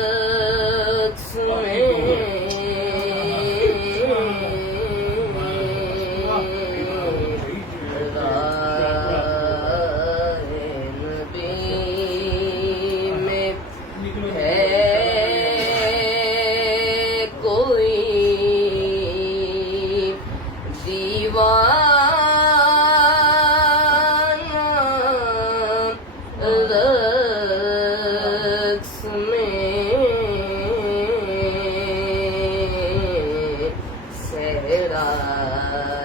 رقص میں ہے کوئی دیوانہ رقص میں صحرا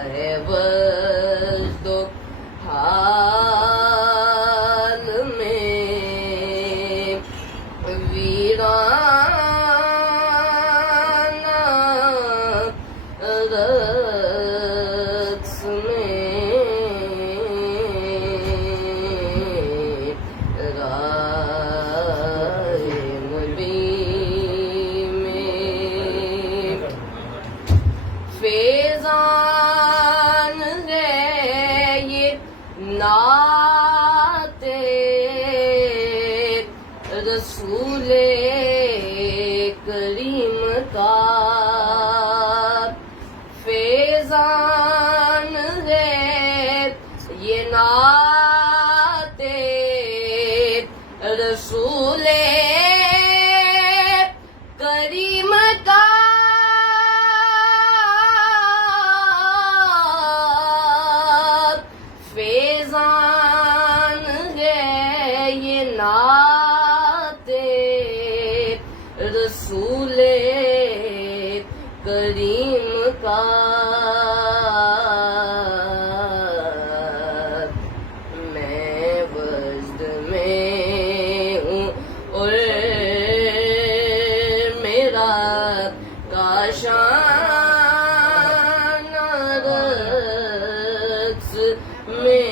ہے وجد و حال میں ویرانہ رقص میں رائے نبی میں فیضان ہے یہ نعت رسول کریم کا فیضان ہے یہ نعت رسول کریم کا فیضان ہے یہ نعت رسول کریم کا میں وجد میں ہوں اور میرا کاشان رقص میں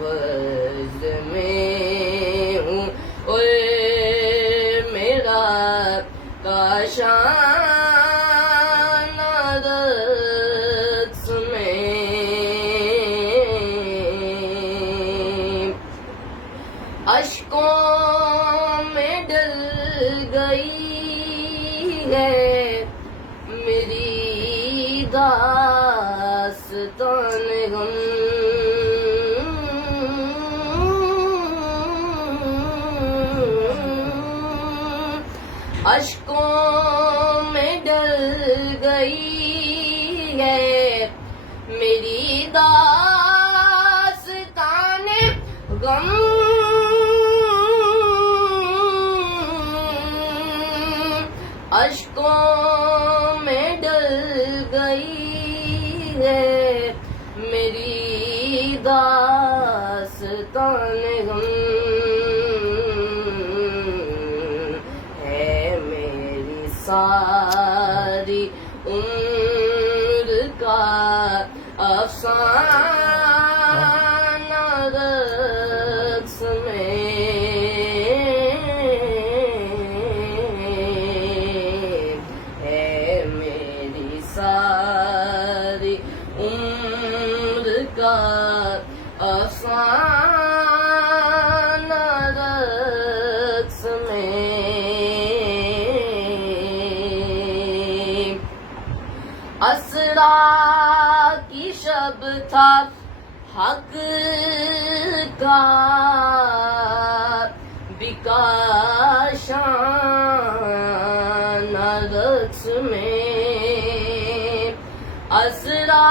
وجد میں ہوں اور میرا کاشان رقص میں اشکوں میں ڈل گئی ہے میری داستان غم اشکوں میں ڈل گئی ہے میری داستان غم اشکوں میں ڈل گئی ہے میری داستان غم ہے میری ساری عمر کا افسانہ رقص میں ہے میری ساری عمر کا افسانہ رقص میں اسرا کی شب تھا حق کا بکا شان رقص میں اسرا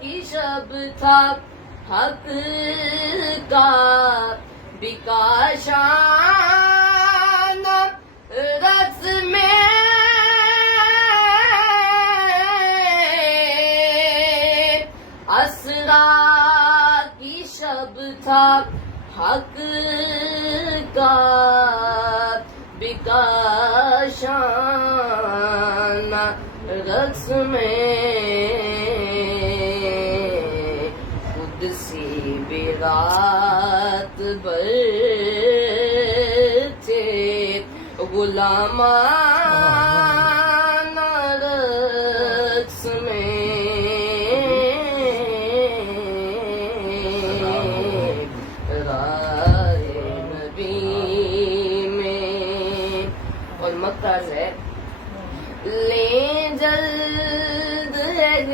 کی شب تھا حق کا بکا شان رقص میں اسرا کی شب تھا حق کا بکا شان رقص میں قدسی برات بر تھے غلامان رقص میں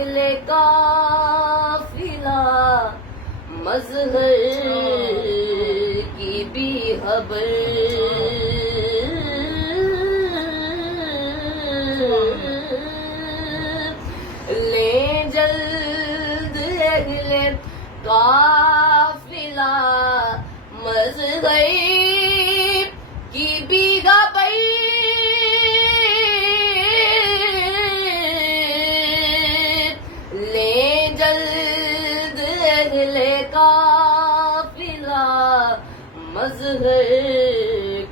اہل قافلہ مظہر کی بھی خبر لیں جلد اہل قافلہ مظہر کی بھی خبر لیں جلد اہل قافلہ مظہر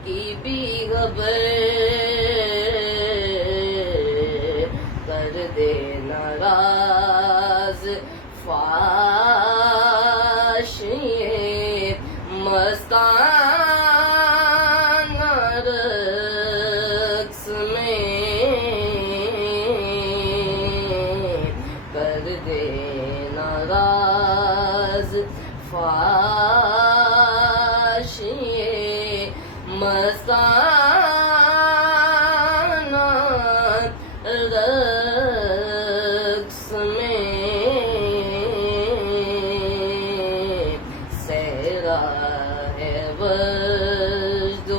کی بھی خبر کر دے ناراض فاش یہ مستانہ رقص میں کر دے ناراض فاش یہ مستانہ رقص میں صحرا ہے وجد و